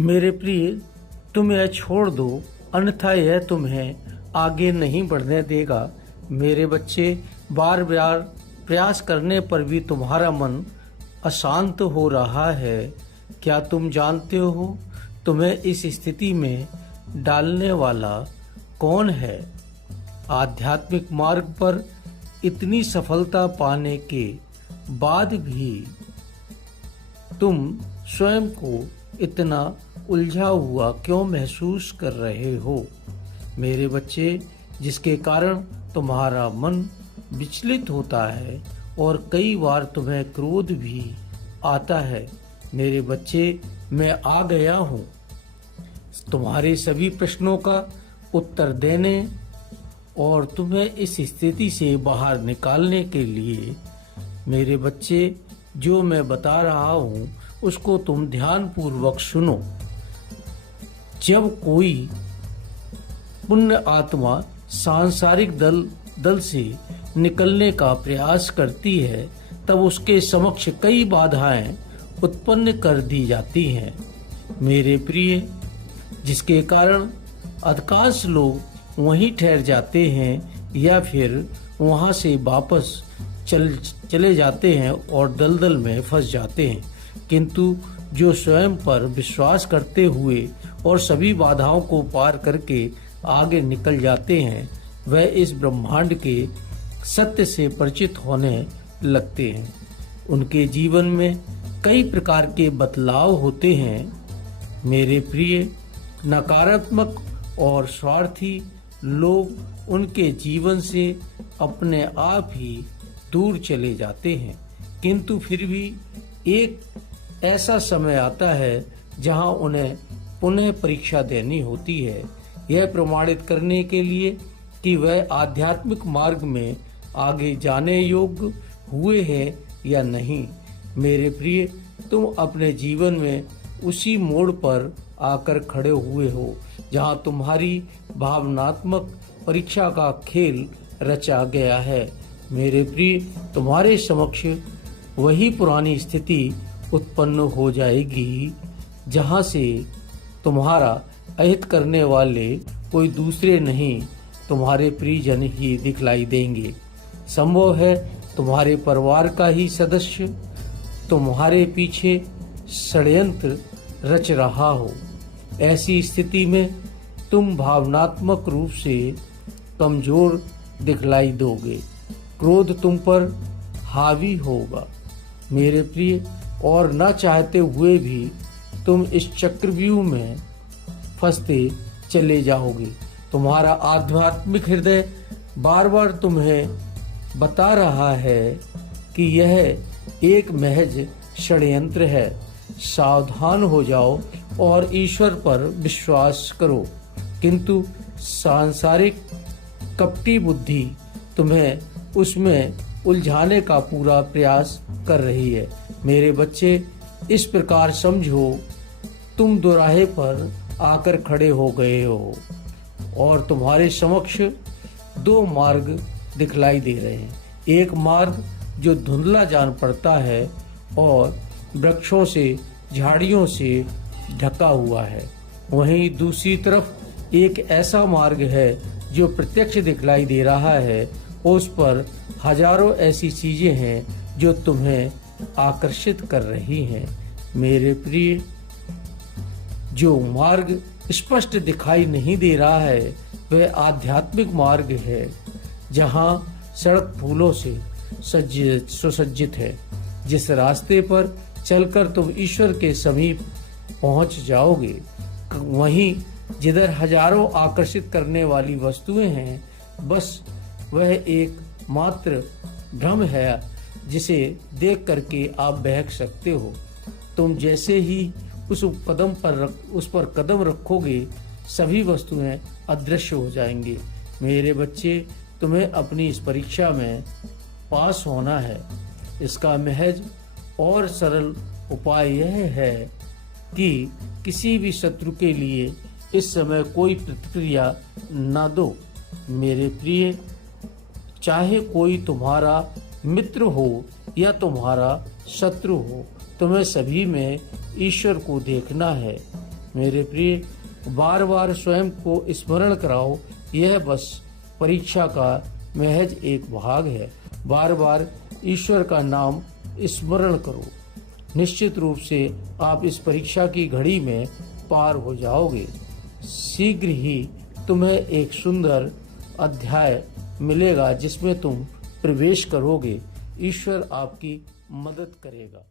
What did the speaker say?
मेरे प्रिय, तुम यह छोड़ दो, अन्यथा यह तुम्हें आगे नहीं बढ़ने देगा। मेरे बच्चे, बार बार प्रयास करने पर भी तुम्हारा मन अशांत हो रहा है। क्या तुम जानते हो तुम्हें इस स्थिति में डालने वाला कौन है? आध्यात्मिक मार्ग पर इतनी सफलता पाने के बाद भी तुम स्वयं को इतना उलझा हुआ क्यों महसूस कर रहे हो? मेरे बच्चे, जिसके कारण तुम्हारा मन विचलित होता है और कई बार तुम्हें क्रोध भी आता है। मेरे बच्चे, मैं आ गया हूँ तुम्हारे सभी प्रश्नों का उत्तर देने और तुम्हें इस स्थिति से बाहर निकालने के लिए। मेरे बच्चे, जो मैं बता रहा हूँ उसको तुम ध्यान पूर्वक सुनो। जब कोई पुण्य आत्मा सांसारिक दल से निकलने का प्रयास करती है, तब उसके समक्ष कई बाधाएं उत्पन्न कर दी जाती हैं। मेरे प्रिय, जिसके कारण अधिकांश लोग वहीं ठहर जाते हैं या फिर वहां से वापस चले जाते हैं और दलदल में फंस जाते हैं। किंतु जो स्वयं पर विश्वास करते हुए और सभी बाधाओं को पार करके आगे निकल जाते हैं, वह इस ब्रह्मांड के सत्य से परिचित होने लगते हैं। उनके जीवन में कई प्रकार के बदलाव होते हैं। मेरे प्रिय, नकारात्मक और स्वार्थी लोग उनके जीवन से अपने आप ही दूर चले जाते हैं। किंतु फिर भी एक ऐसा समय आता है जहां उन्हें पुनः परीक्षा देनी होती है, यह प्रमाणित करने के लिए कि वह आध्यात्मिक मार्ग में आगे जाने योग्य हुए हैं या नहीं। मेरे प्रिय, तुम अपने जीवन में उसी मोड़ पर आकर खड़े हुए हो जहां तुम्हारी भावनात्मक परीक्षा का खेल रचा गया है। मेरे प्रिय, तुम्हारे समक्ष वही पुरानी स्थिति उत्पन्न हो जाएगी जहां से तुम्हारा अहित करने वाले कोई दूसरे नहीं, तुम्हारे प्रियजन ही दिखलाई देंगे। संभव है तुम्हारे परिवार का ही सदस्य तुम्हारे पीछे षड्यंत्र रच रहा हो। ऐसी स्थिति में तुम भावनात्मक रूप से कमजोर दिखलाई दोगे, क्रोध तुम पर हावी होगा। मेरे प्रिय, और न चाहते हुए भी तुम इस चक्रव्यूह में फंसते चले जाओगे। तुम्हारा आध्यात्मिक हृदय बार बार तुम्हें बता रहा है कि यह एक महज षड्यंत्र है। सावधान हो जाओ और ईश्वर पर विश्वास करो। किंतु सांसारिक कपटी बुद्धि तुम्हें उसमें उलझाने का पूरा प्रयास कर रही है। मेरे बच्चे, इस प्रकार समझो, तुम दोराहे पर आकर खड़े हो गए हो और तुम्हारे समक्ष दो मार्ग दिखलाई दे रहे हैं। एक मार्ग जो धुंधला जान पड़ता है और वृक्षों से, झाड़ियों से ढका हुआ है। वहीं दूसरी तरफ एक ऐसा मार्ग है जो प्रत्यक्ष दिखलाई दे रहा है। उस पर हजारों ऐसी चीजें हैं जो तुम्हें आकर्षित कर रही हैं। मेरे प्रिय, जो मार्ग स्पष्ट दिखाई नहीं दे रहा है वह आध्यात्मिक मार्ग है, जहां सड़क फूलों से सुसज्जित है। जिस रास्ते पर चलकर तुम ईश्वर के समीप पहुंच जाओगे, वहीं जिधर हजारों आकर्षित करने वाली वस्तुएं हैं, बस वह एक मात्र भ्रम है जिसे देख करके आप बहक सकते हो। तुम जैसे ही उस पर कदम रखोगे, सभी वस्तुएं अदृश्य हो जाएंगी। मेरे बच्चे, तुम्हें अपनी इस परीक्षा में पास होना है। इसका महज और सरल उपाय यह है कि किसी भी शत्रु के लिए इस समय कोई प्रतिक्रिया न दो। मेरे प्रिय, चाहे कोई तुम्हारा मित्र हो या तुम्हारा शत्रु हो, तुम्हें सभी में ईश्वर को देखना है। मेरे प्रिय, बार बार स्वयं को स्मरण कराओ, यह बस परीक्षा का महज एक भाग है। बार बार ईश्वर का नाम स्मरण करो, निश्चित रूप से आप इस परीक्षा की घड़ी में पार हो जाओगे। शीघ्र ही तुम्हें एक सुंदर अध्याय मिलेगा जिसमें तुम प्रवेश करोगे। ईश्वर आपकी मदद करेगा।